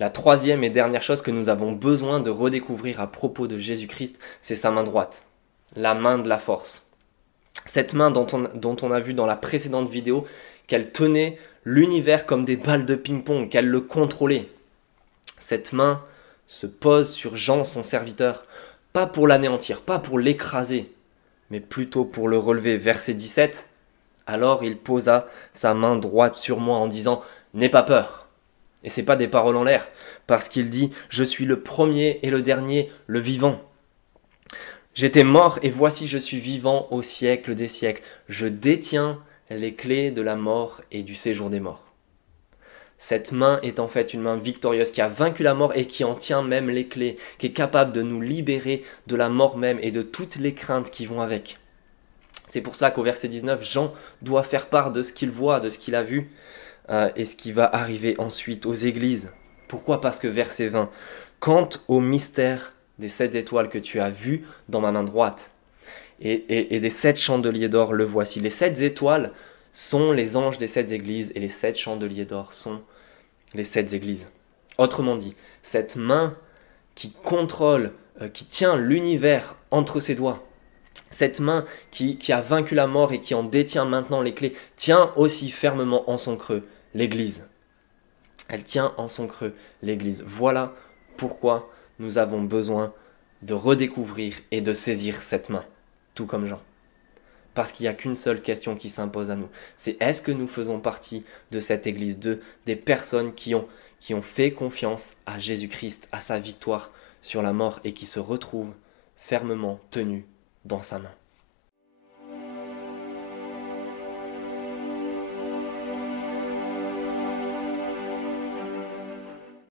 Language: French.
La troisième et dernière chose que nous avons besoin de redécouvrir à propos de Jésus-Christ, c'est sa main droite, la main de la force. Cette main dont on a vu dans la précédente vidéo qu'elle tenait l'univers comme des balles de ping-pong, qu'elle le contrôlait. Cette main se pose sur Jean, son serviteur, pas pour l'anéantir, pas pour l'écraser, mais plutôt pour le relever. Verset 17, alors il posa sa main droite sur moi en disant « N'aie pas peur ». Et ce n'est pas des paroles en l'air, parce qu'il dit « Je suis le premier et le dernier, le vivant ». J'étais mort et voici je suis vivant au siècle des siècles. Je détiens les clés de la mort et du séjour des morts. Cette main est en fait une main victorieuse qui a vaincu la mort et qui en tient même les clés, qui est capable de nous libérer de la mort même et de toutes les craintes qui vont avec. C'est pour ça qu'au verset 19, Jean doit faire part de ce qu'il voit, de ce qu'il a vu et ce qui va arriver ensuite aux églises. Pourquoi? Parce que verset 20, quant au mystère des 7 étoiles que tu as vues dans ma main droite et des 7 chandeliers d'or, le voici. Les 7 étoiles sont les anges des 7 églises et les 7 chandeliers d'or sont les 7 églises. Autrement dit, cette main qui contrôle, qui tient l'univers entre ses doigts, cette main qui a vaincu la mort et qui en détient maintenant les clés, tient aussi fermement en son creux l'Église. Elle tient en son creux l'Église. Voilà pourquoi nous avons besoin de redécouvrir et de saisir cette main, tout comme Jean. Parce qu'il n'y a qu'une seule question qui s'impose à nous. C'est est-ce que nous faisons partie de cette Église, des personnes qui ont fait confiance à Jésus-Christ, à sa victoire sur la mort et qui se retrouvent fermement tenues dans sa main.